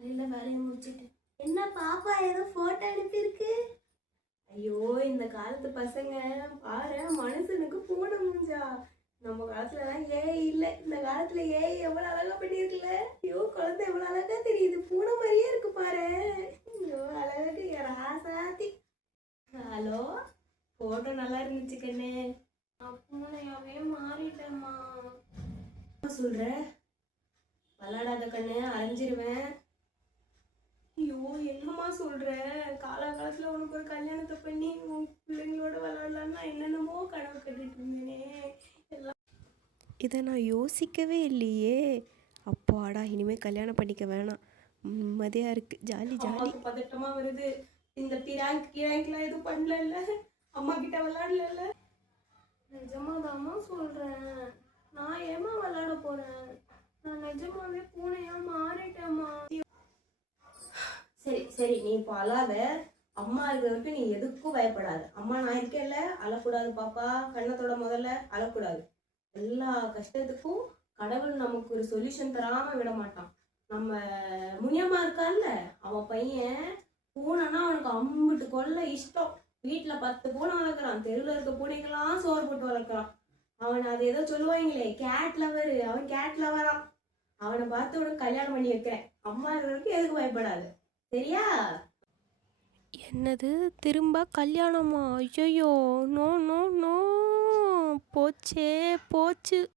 காலையில வேலையை முடிச்சிட்டு என்ன பாப்பா ஏதோ போட்டோ அனுப்பியிருக்கு. ஐயோ இந்த காலத்து பசங்க பாரு, மனுஷனுக்கு பூனை முடிஞ்சா. நம்ம காலத்துலலாம் ஏஐ இல்லை, இந்த காலத்துல ஏஐ எவ்வளவு அழகா பண்ணிருக்குல்ல. ஐயோ குழந்தை எவ்வளவு அழகா தெரியுது, பூனை மாதிரியே இருக்கு பாரு. ஐயோ அழகு ராசாத்தி. ஹலோ, போட்டோ நல்லா இருந்துச்சு கண்ணே. பூனையாவே மாறிட்டேம்மா. சொல்ற விளாடாத கண்ணு, அரைஞ்சிருவேன். ஐயோ என்னம்மா சொல்ற, காலகாலத்துல உனக்கு ஒரு கல்யாணத்தை பண்ணி உன் பிள்ளைங்களோட விளாடலான்னா என்னென்னமோ கனவு கட்டிட்டு இருந்தேனே. இதை நான் யோசிக்கவே இல்லையே. அப்பாடா, இனிமேல் கல்யாணம் பண்ணிக்க வேணாம், நிம்மதியாக இருக்குது, ஜாலி ஜாலி. பதட்டமா வருது. இந்த பிராங்க்லாம் எதுவும் பண்ணல, அம்மா கிட்ட விளாடல. நிஜமாதாம்மா சொல்றேன், நான் ஏமா விளாட போறேன், நான் நிஜமாவே பூனையா மாறிட்டேம்மா. சரி சரி, நீ இப்போ அழாத. அம்மா இருக்கிறவருக்கு நீ எதுக்கும் பயப்படாது. அம்மா நான் இருக்கேன்ல, அழக்கூடாது பாப்பா. கண்ணத்தோட முதல்ல அழக்கூடாது. எல்லா கஷ்டத்துக்கும் கடவுள் நமக்கு ஒரு சொல்யூஷன் தராம விட மாட்டான். நம்ம முனியம்மா இருக்கான்ல, அவன் பையன் பூனைன்னா அவனுக்கு அம்பிட்டு கொள்ள இஷ்டம். வீட்டுல 10 பூனை வளர்க்குறான், தெருவில் இருக்க பூனைக்கெல்லாம் சோறு போட்டு வளர்க்குறான். அவன் அது ஏதோ சொல்லுவாங்களே கேட் லவர், அவன் கேட் லவரான். அவனை பார்த்து உனக்கு கல்யாணம் பண்ணி வைக்கிறேன். அம்மா இருக்கிறவருக்கு எதுக்கு பயப்படாது, சரியா? என்னது, திரும்ப கல்யாணமா? ஐயோ, நோ நோ நோ, போச்சே போச்சு.